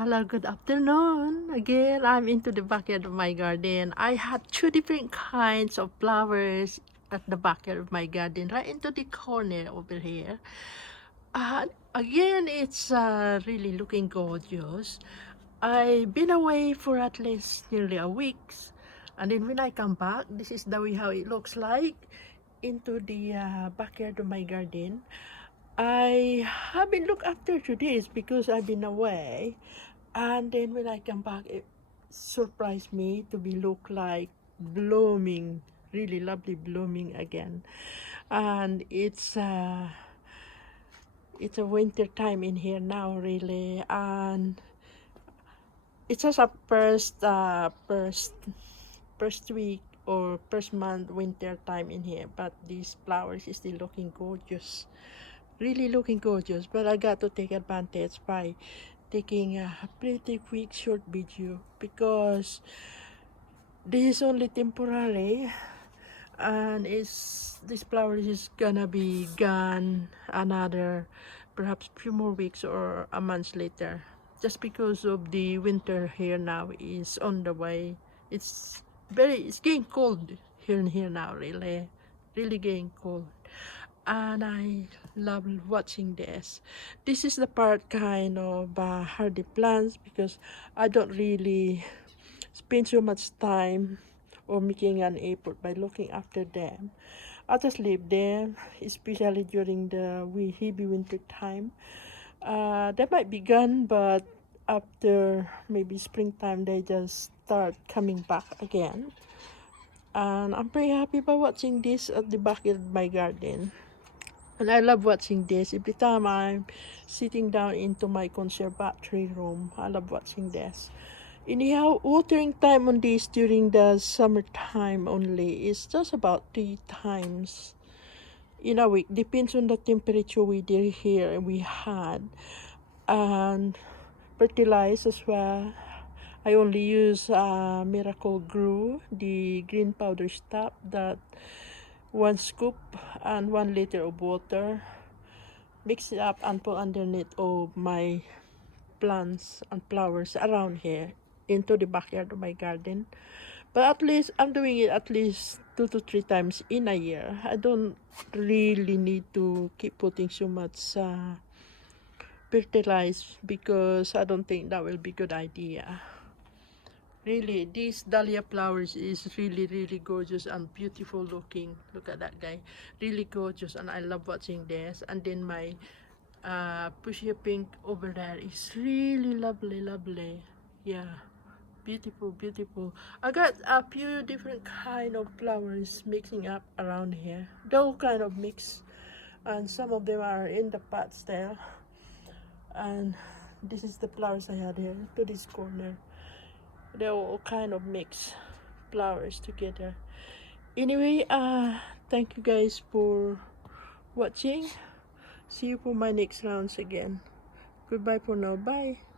Hello, good afternoon. Again, I'm into the backyard of my garden. I had two different kinds of flowers at the backyard of my garden, right into the corner over here. Again, it's really looking gorgeous. I've been away for at least nearly a week, and then when I come back, this is the way how it looks like into the backyard of my garden. I haven't looked after today's because I've been away, and then when I come back, it surprised me to be look like blooming, really lovely blooming again. And it's a winter time in here now, really, and it's just a first week or first month winter time in here, but these flowers is still looking gorgeous, really looking gorgeous. But I got to take advantage by taking a pretty quick short video because this is only temporary, and this flower is gonna be gone another perhaps few more weeks or a month later, just because of the winter here now is on the way. It's getting cold here now, really getting cold, and I love watching this. This is the part kind of hardy plants because I don't really spend so much time or making an effort by looking after them. I just leave them, especially during the heavy winter time. They might be gone, but after maybe springtime, they just start coming back again. And I'm very happy by watching this at the back of my garden. And I love watching this. Every time I'm sitting down into my conservatory room, I love watching this. Anyhow, watering time on this during the summertime only is just about 3 times in a week. Depends on the temperature we did here we had. And fertilize as well. I only use Miracle Grow, the green powder stuff, that 1 scoop and 1 liter of water. Mix it up and put underneath of my plants and flowers around here into the backyard of my garden. But at least I'm doing it at least 2 to 3 times in a year. I don't really need to keep putting so much fertilize because I don't think that will be good idea. Really, these dahlia flowers is really gorgeous and beautiful looking. Look at that guy, really gorgeous, and I love watching this. And then my fuchsia pink over there is really lovely. Yeah, beautiful. I got a few different kind of flowers mixing up around here. They're all kind of mix, and some of them are in the pots there. And this is the flowers I had here to this corner. They're all kind of mixed flowers together. Anyway, thank you guys for watching. See you for my next rounds again. Goodbye for now. Bye.